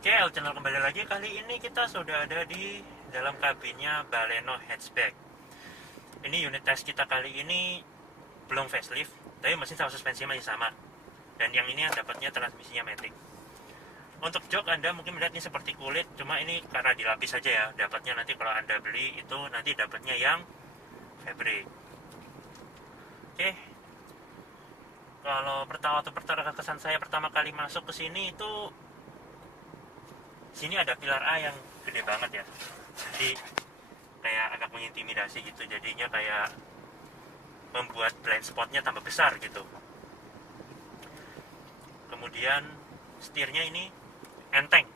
Oke, channel kembali lagi. Kali ini kita sudah ada di dalam kabinnya Baleno hatchback. Ini unit tes kita kali ini belum facelift, tapi mesin sama suspensi masih sama. Dan yang ini yang dapatnya transmisinya matic. Untuk jok Anda mungkin melihat ini seperti kulit, cuma ini karena dilapis saja ya. Dapatnya nanti kalau Anda beli itu nanti dapatnya yang fabric. Oke. Kalau pertama kesan saya pertama kali masuk ke sini itu sini ada pilar A yang gede banget ya, jadi kayak agak mengintimidasi gitu, jadinya kayak membuat blind spotnya tambah besar gitu. Kemudian setirnya ini enteng,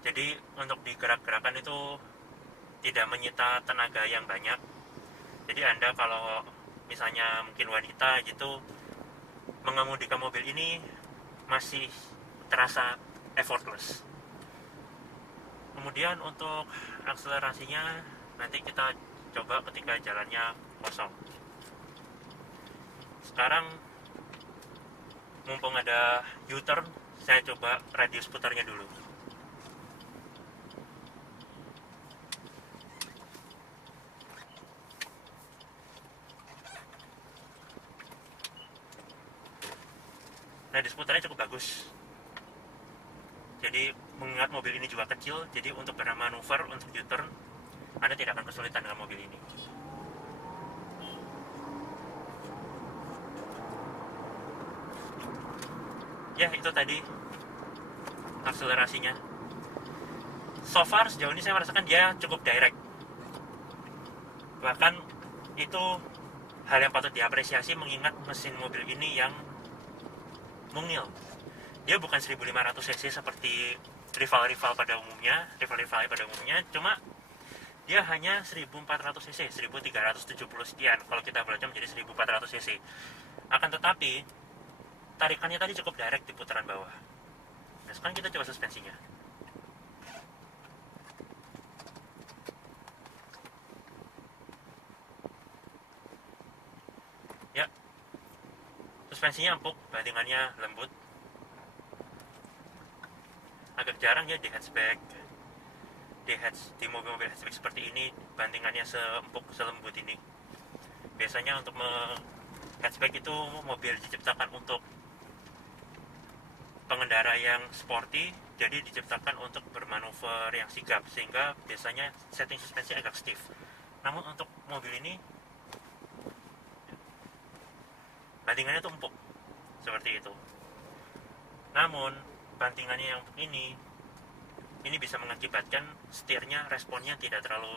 jadi untuk digerak-gerakan itu tidak menyita tenaga yang banyak. Jadi Anda kalau misalnya mungkin wanita gitu mengemudikan mobil ini masih terasa effortless. Kemudian untuk akselerasinya nanti kita coba ketika jalannya kosong. Sekarang mumpung ada U-turn, saya coba radius putarnya dulu. Radius putarnya cukup bagus. Jadi mengingat mobil ini juga kecil, jadi untuk bermanuver untuk U-turn Anda tidak akan kesulitan dengan mobil ini. Ya, itu tadi akselerasinya. So far sejauh ini saya merasakan dia cukup direct. Bahkan itu hal yang patut diapresiasi mengingat mesin mobil ini yang mungil. Dia bukan 1500 cc seperti rival-rival pada umumnya, cuma dia hanya 1400 cc, 1370 sekian kalau kita baca menjadi 1400 cc. Akan tetapi tarikannya tadi cukup direct di putaran bawah. Nah, sekarang kita coba suspensinya. Ya, suspensinya empuk, bandingannya lembut. Agak jarang ya di hatchback, di mobil-mobil hatchback seperti ini bandingannya seempuk, selembut ini. Biasanya untuk hatchback itu mobil diciptakan untuk pengendara yang sporty, jadi diciptakan untuk bermanuver yang sigap, sehingga biasanya setting suspensi agak stiff. Namun untuk mobil ini bandingannya tuh empuk seperti itu. Namun bantingannya yang ini bisa mengakibatkan setirnya responnya tidak terlalu,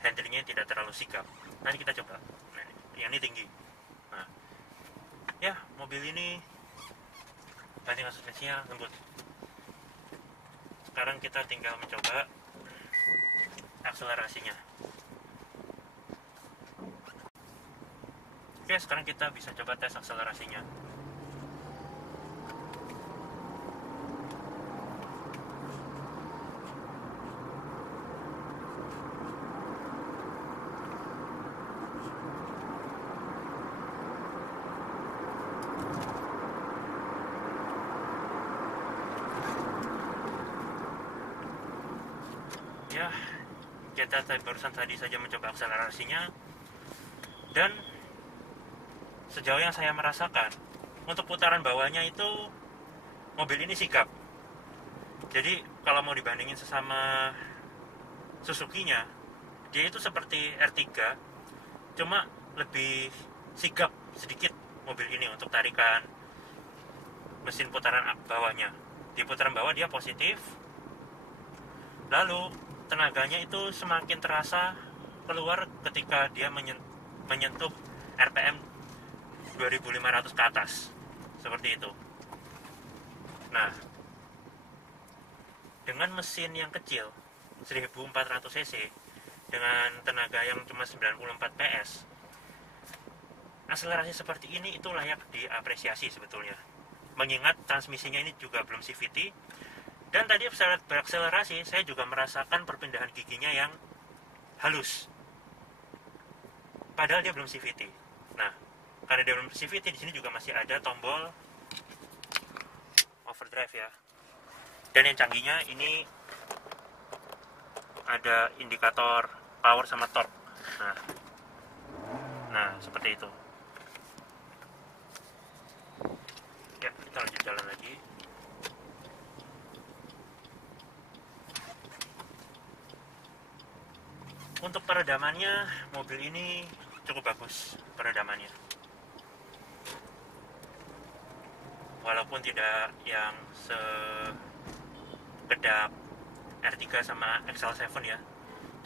handlingnya tidak terlalu sigap. Nanti kita coba. Nah, yang ini tinggi. Nah, ya mobil ini bantingan suspensinya lembut. Sekarang kita tinggal mencoba akselerasinya. Oke, sekarang kita bisa coba tes akselerasinya. Ya, kita barusan tadi saja mencoba akselerasinya, dan sejauh yang saya merasakan untuk putaran bawahnya itu mobil ini sigap. Jadi kalau mau dibandingin sesama Suzuki-nya, dia itu seperti R3, cuma lebih sigap sedikit mobil ini untuk tarikan mesin putaran bawahnya. Di putaran bawah dia positif, lalu tenaganya itu semakin terasa keluar ketika dia menyentuh RPM 2500 ke atas, seperti itu. Nah, dengan mesin yang kecil 1400 cc dengan tenaga yang cuma 94 PS, akselerasi seperti ini itu layak diapresiasi sebetulnya, mengingat transmisinya ini juga belum CVT. Dan tadi saat berakselerasi saya juga merasakan perpindahan giginya yang halus, padahal dia belum CVT. Nah, karena dia belum CVT, di sini juga masih ada tombol overdrive ya. Dan yang canggihnya ini ada indikator power sama torque. Nah seperti itu. Ya, kita lanjut jalan lagi. Untuk peredamannya, mobil ini cukup bagus peredamannya. Walaupun tidak yang sekedap R3 sama XL7 ya,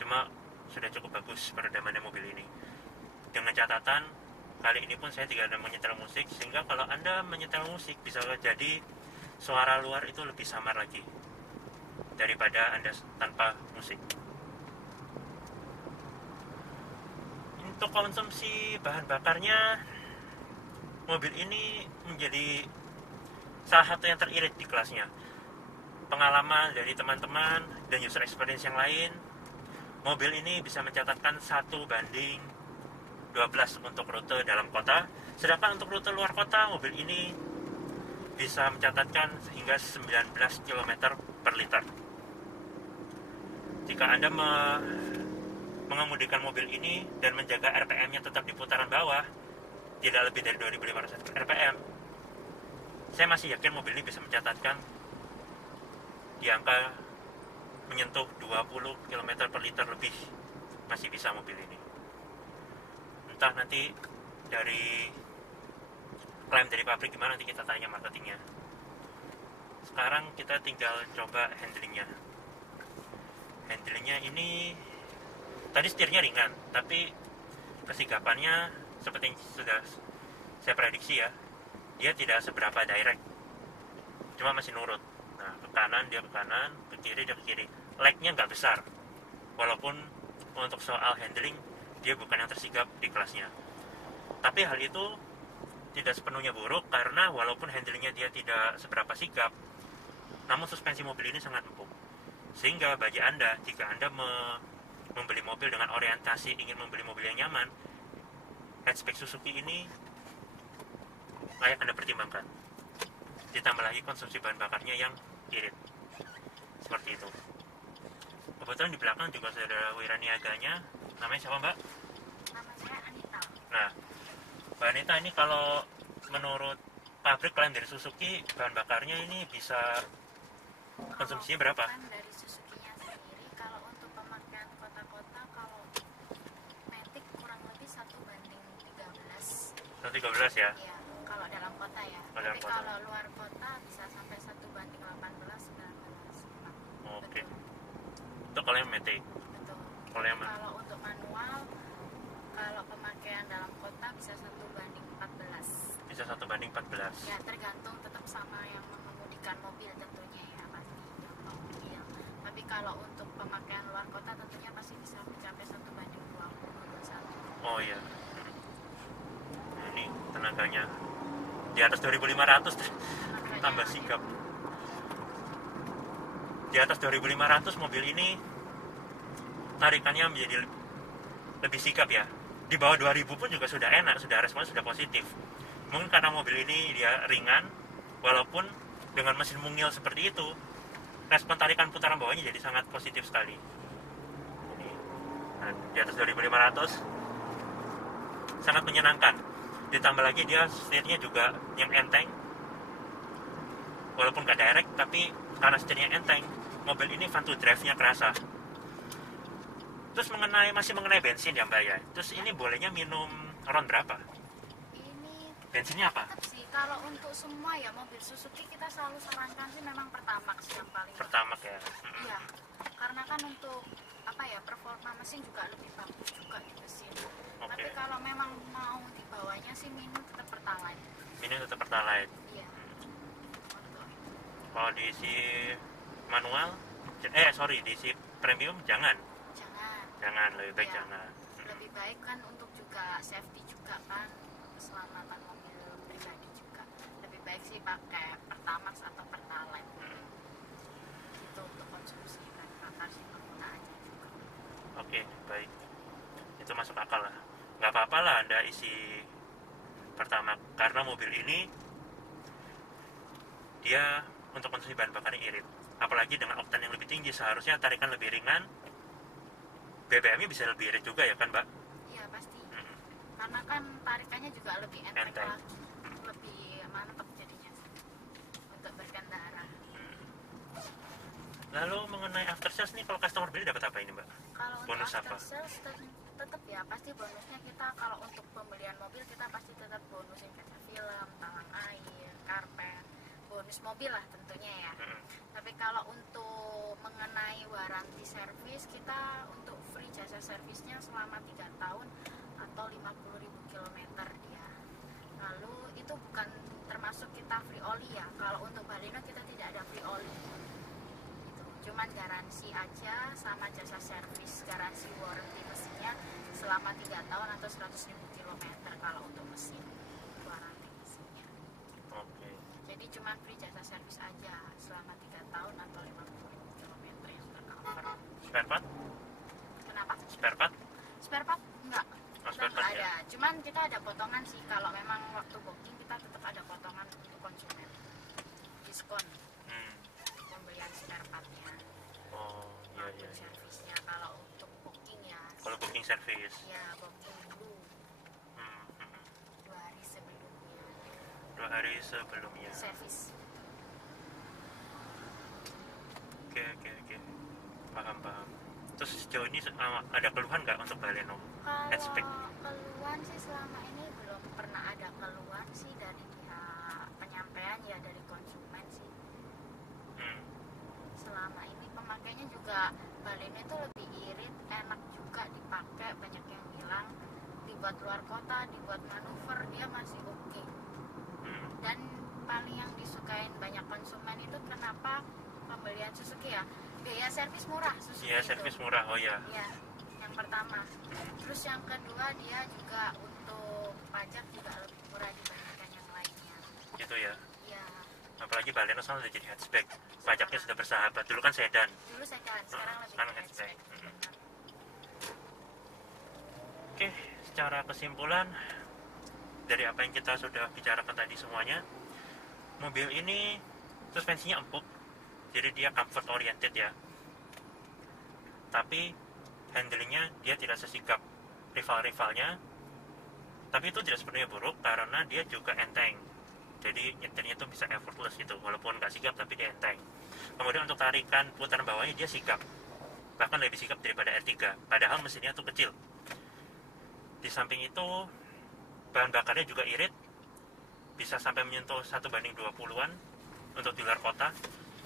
cuma sudah cukup bagus peredamannya mobil ini. Dengan catatan, kali ini pun saya tidak ada menyetel musik, sehingga kalau Anda menyetel musik bisa jadi suara luar itu lebih samar lagi daripada Anda tanpa musik. Untuk konsumsi bahan bakarnya, mobil ini menjadi salah satu yang teririt di kelasnya. Pengalaman dari teman-teman dan user experience yang lain, mobil ini bisa mencatatkan 1:12 untuk rute dalam kota, sedangkan untuk rute luar kota, mobil ini bisa mencatatkan hingga 19 km per liter. Jika Anda mengemudikan mobil ini dan menjaga RPM-nya tetap di putaran bawah, tidak lebih dari 2500 RPM, saya masih yakin mobil ini bisa mencatatkan di angka menyentuh 20 km per liter lebih. Masih bisa mobil ini. Entah nanti dari klaim dari pabrik gimana, nanti kita tanya marketingnya. Sekarang kita tinggal coba handlingnya. Handlingnya ini tadi setirnya ringan, tapi kesigapannya seperti yang sudah saya prediksi ya, dia tidak seberapa direct, cuma masih nurut. Nah, ke kanan dia ke kanan, ke kiri dia ke kiri. Lag-nya nggak besar, walaupun untuk soal handling dia bukan yang tersigap di kelasnya. Tapi hal itu tidak sepenuhnya buruk, karena walaupun handlingnya dia tidak seberapa sigap, namun suspensi mobil ini sangat empuk. Sehingga bagi Anda, jika Anda membeli mobil dengan orientasi ingin membeli mobil yang nyaman, hatchback Suzuki ini layak Anda pertimbangkan. Ditambah lagi konsumsi bahan bakarnya yang irit. Seperti itu. Kebetulan di belakang juga sudah ada wiraniaganya. Namanya siapa, Mbak? Nama saya Anita. Nah, Mbak Anita ini kalau menurut pabrik klaim dari Suzuki, bahan bakarnya ini bisa konsumsinya berapa? Dari Suzuki-nya sendiri, kalau untuk pemakaian kota-kota, kalau Matic kurang lebih 1:13. 1:13 ya? Iya, kalau dalam kota ya. Dalam Tapi kota. kalau luar kota bisa sampai 1:18, 19. Oke. Betul. Itu kalau yang Matic. Betul. Kalau yang Kalau untuk manual, kalau pemakaian dalam kota bisa 1:14. bisa 1:14. Ya, tergantung tetap sama yang mengemudikan mobil tentunya ya, pasti contoh mobil. Tapi kalau untuk pemakaian luar kota tentunya pasti bisa mencapai 1:20, 21. Oh iya. Nah, ini tenaganya di atas 2500 Makanya tambah sigap. Di atas 2500 mobil ini tarikannya menjadi lebih sigap ya. Di bawah 2000 pun juga sudah enak, sudah respon sudah positif. Mungkin karena mobil ini dia ringan, walaupun dengan mesin mungil seperti itu, respon tarikan putaran bawahnya jadi sangat positif sekali. Nah, di atas 2500 sangat menyenangkan. Ditambah lagi dia setirnya juga yang enteng, walaupun gak direct, tapi karena setirnya enteng, mobil ini fun to drive-nya kerasa. Terus masih mengenai bensin ya Mbak ya. Terus ini bolehnya minum ron berapa? ini Bensinnya apa? tetap sih, kalau untuk semua ya mobil Suzuki kita selalu sarankan sih memang Pertamax yang paling Pertamax ya. iya, karena kan untuk apa ya, performa mesin juga lebih bagus juga di mesin. Oke. Tapi kalau memang mau dibawanya sih minum tetap Pertalite. Minum tetap Pertalite. Iya. Betul. Kalau diisi manual, diisi premium jangan lebih baik Iya. jangan. Lebih baik kan untuk juga safety juga kan, keselamatan mobil pribadi juga. Lebih baik sih pakai Pertamax atau Pertalite. Itu untuk konsumsi bahan bakar sih penggunaannya juga. Oke, baik. Itu masuk akal lah. Nggak apa-apa lah Anda isi Pertamax, karena mobil ini dia untuk konsumsi bahan bakarnya irit. apalagi dengan oktan yang lebih tinggi, seharusnya tarikan lebih ringan, BBM-nya bisa lebih irit juga ya kan Mbak? Iya pasti, karena kan tarikannya juga lebih enteng Enteng. lagi, lebih mantap jadinya untuk berkendara. Lalu mengenai after sales nih, kalau customer beli dapat apa ini Mbak? Kalau untuk Bonus after apa? sales tetap ya pasti bonusnya kita, kalau untuk pembelian mobil kita pasti tetap bonusin kaca film, talang air, karpet, bonus mobil lah tentunya ya. Tapi kalau untuk mengenai waranti servis, kita untuk free jasa servisnya selama 3 tahun atau 50.000 km dia. Lalu itu bukan termasuk kita free oli ya. Kalau untuk Baleno kita tidak ada free oli. Cuman garansi aja sama jasa servis, garansi warranty mesinnya selama 3 tahun atau 100.000 km kalau untuk mesin, warranty mesinnya. Oke. Jadi cuma free jasa servis aja selama 3 tahun atau 50.000 km yang tercover. Spare part? Kenapa? Spare part? Spare part? Enggak. Oh, Kita spare enggak part ada. ya? Cuman kita ada potongan sih, kalau memang waktu booking kita tetap ada potongan untuk konsumen. Diskon pembelian spare partnya. Oh, iya iya. Maupun servisnya kalau untuk booking ya. Kalau booking service. Ya booking dulu 2 hari sebelumnya 2 hari sebelumnya. servis. Oke. Paham. Terus sejauh ini ada keluhan nggak untuk Baleno? Hatchback? Kalau keluhan sih selama ini belum pernah ada keluhan sih dari pihak penyampaian ya, dari konsumen sih. Selama ini pemakainya juga Baleno itu lebih irit, enak juga dipakai, banyak yang bilang dibuat luar kota, dibuat manuver dia masih oke. Dan paling yang disukain banyak konsumen itu kenapa pembelian Suzuki ya, biaya servis murah Suzuki. Iya, itu. servis murah. Oh ya. Ya, yang pertama. Terus yang kedua dia juga untuk pajak juga lebih murah dibandingkan yang lainnya. Gitu ya. Ya, Apalagi Baleno sekarang udah jadi hatchback. Pajaknya sudah bersahabat. Dulu kan sedan. dulu sedan, sekarang lebih sekarang ke hatchback. hatchback. Benar. Oke, secara kesimpulan dari apa yang kita sudah bicarakan tadi semuanya, mobil ini suspensinya empuk, jadi dia comfort oriented ya. Tapi handlingnya dia tidak sesigap rival-rivalnya. Tapi itu tidak sepenuhnya buruk karena dia juga enteng. Jadi nyetirnya itu bisa effortless gitu, walaupun nggak sigap tapi dia enteng. Kemudian untuk tarikan putaran bawahnya dia sigap, bahkan lebih sigap daripada R3, padahal mesinnya tuh kecil. Di samping itu bahan bakarnya juga irit, bisa sampai menyentuh 1:20-an untuk di luar kota.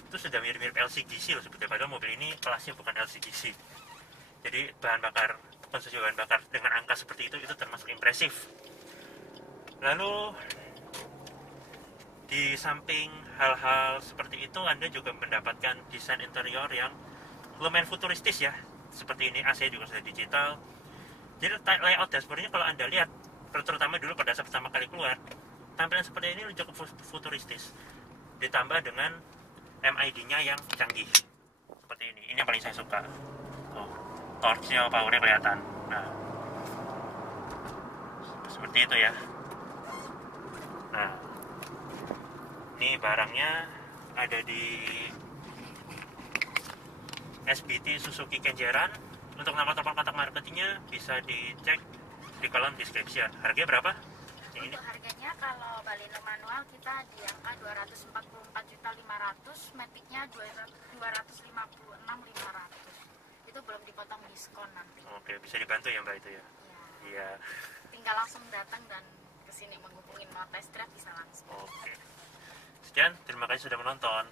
Itu sudah mirip-mirip LCGC loh sebetulnya, padahal mobil ini kelasnya bukan LCGC. Jadi konsumsi bahan bakar dengan angka seperti itu termasuk impresif. Lalu di samping hal-hal seperti itu, Anda juga mendapatkan desain interior yang lumayan futuristis ya. Seperti ini, AC juga sudah digital. Jadi layout dashboardnya kalau Anda lihat, terutama dulu pada saat pertama kali keluar, tampilan seperti ini cukup futuristis. Ditambah dengan MID-nya yang canggih. Seperti ini yang paling saya suka. Tuh, torch-nya, power-nya kelihatan. Nah, seperti itu ya. Nah, ini barangnya ada di SBT Suzuki Kenjeran. Untuk nama telepon kontak marketingnya bisa dicek di kolom description. Harganya berapa? Yang ini? Untuk harganya kalau Baleno manual kita di angka 244.500.000, Matic-nya 256.500. Itu belum dipotong diskon nanti. Oke, bisa dibantu ya Mbak itu ya? Ya, Iya. tinggal langsung datang dan kesini menghubungin mau test drive bisa langsung. Oke. Sekian, terima kasih sudah menonton.